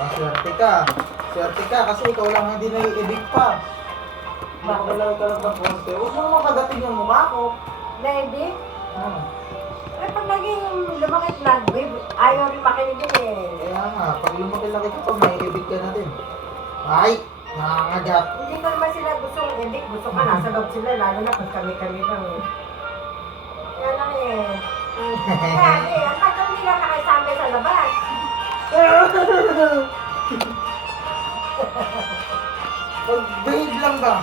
Swerte ka. Swerte ka kasi ikaw lang hindi nai-edit pa. Makalala ka lang ng konti. Huwag mo makadating yung mukha ko. Baby? Eh, pag naging lumakit na, ayaw rin makinig yun eh. Kaya nga, pag lumaki-laki ka pa, may edit ka na din. Ay, nakakagat. Hindi ko naman sila gustong edit. Gusto ka nasa loob sila, lalo na pag kami-kami lang eh. Kaya lang eh. Kaya eh, ang tagal nila nakasambay sa labas. Pag-behave lang ba?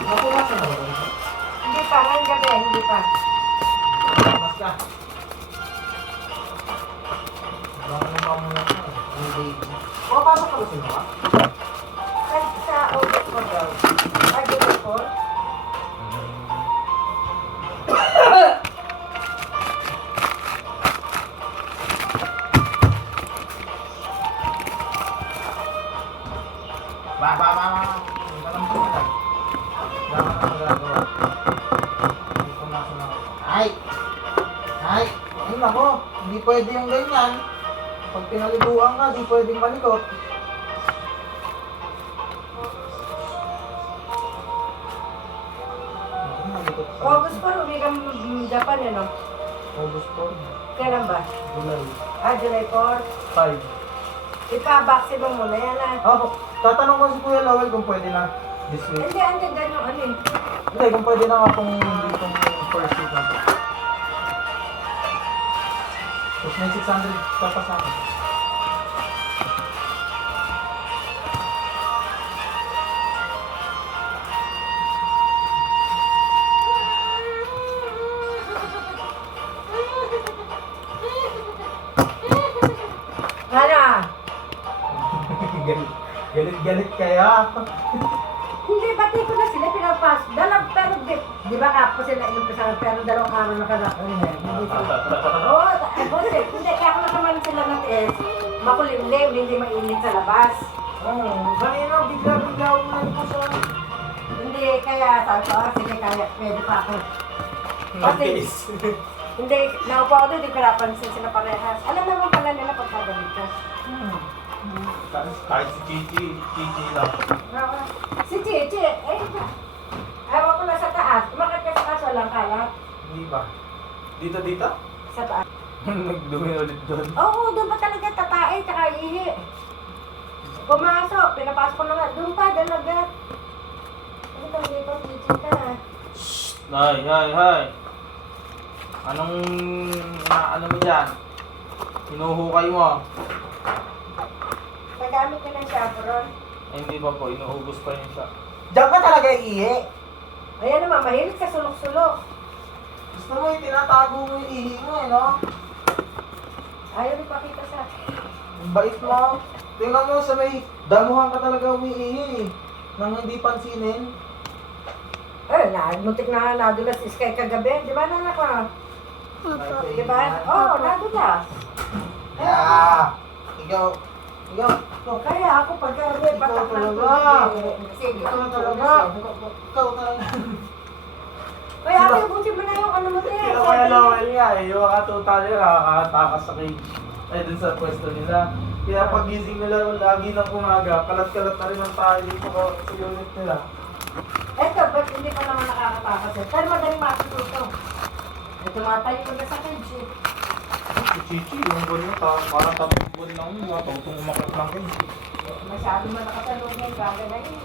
Napunasan na ba ito? Hindi pa, ngayong gabi, hindi pa. Mas ka. Baka nang pamunan ka. Ang baby. Makapasok ka ba sila ka? Ay, sa August ko daw. Ay, July 4? Ba. Hindi ka lang po na. Wala ka nang magagawa. Hindi ko nasa na. Ay! Ay! Ay nako! Hindi pwede yung ganyan. Pag pinaliguan ka, di pwedeng malikot. Malikot ka. August 4, uwi kang Japan eh, no? August 4. Kailan ba? July Ah, July 4. 5. Ipa-vaccine mo muna yan ah. Oh, tatanong ko si Kuya Lowell kung pwede na this week. Hindi, ganyan ano eh. Hindi, kung pwede na nga itong first week na ito. Tapos may 600 pa sa akin. Ano? Galit kaya. Hindi, pati ko na sila pinapas. Pero di ba kapos sila inumpasahan, pero dalawang araw na kalakon eh. Hindi sila. Oo, boss eh. Hindi, kaya ako naman sila ng TS. Makulimlim, hindi mainit sa labas. Kanina, bigla-bigla ako na po sa... Hindi, kaya sabi ko, sige, kaya, pwede pa ako. Kasi, hindi, naupo ako doon, di ko napansin sila parehas. Alam naman pala nila pagkagalit ka. Kahit si Chichi lang. Si Chichi, ewan ko na sa taas. Umakit ka sa taas, walang kalat. Hindi ba? Dito? Sa taas. Nagdumi ulit doon. Oo, doon pa talaga tatae, tsaka ihi. Pumasok, pinapasok ko na nga. Doon pa, dalaga. Ano ba, hindi pa Chichi ka. Hay. Anong ano mo dyan? Hinuhukay mo? Nagamit ka ng chaperon. Ay, hindi pa po, inuubos pa yun siya. Diyan ka talaga iihi. Ayan naman, mahilig ka sulok-sulok. Gusto mo yung tinatago mo yung ihi mo eh, no? Ayaw rin pakita sa... Ang bait mo. Tingnan mo sa may damuhan ka talaga umiihi eh. Nang hindi pansinin. Muntik na nadulas si Sky kagabi. Di ba, nanak ko? Di ba? Oo, nadulas. Yeah. Ikaw. Kaya ako pagka Ikaw batak ng talaga. tubig. Sige, Ikaw talaga. Ikaw talaga. Kaya ate, buti mo na yung ano mo din. Sino kaya Lowell nga eh, yung makatuta nila, nakakatakas sa cage. Ay, dun sa pwesto nila. Kaya pagising nila lagi ng umaga, kalat-kalat na rin ang tayo dito sa unit nila. Eto, ba't hindi pa naman nakakatakas eh? Pero madaling matututo. Tumatayo ko na sa cage eh. Si Chichi, yung buwan niya, parang tapos buwan lang yun, matutong umakit lang kayo. Masyado man nakatalog ng gaga na yun.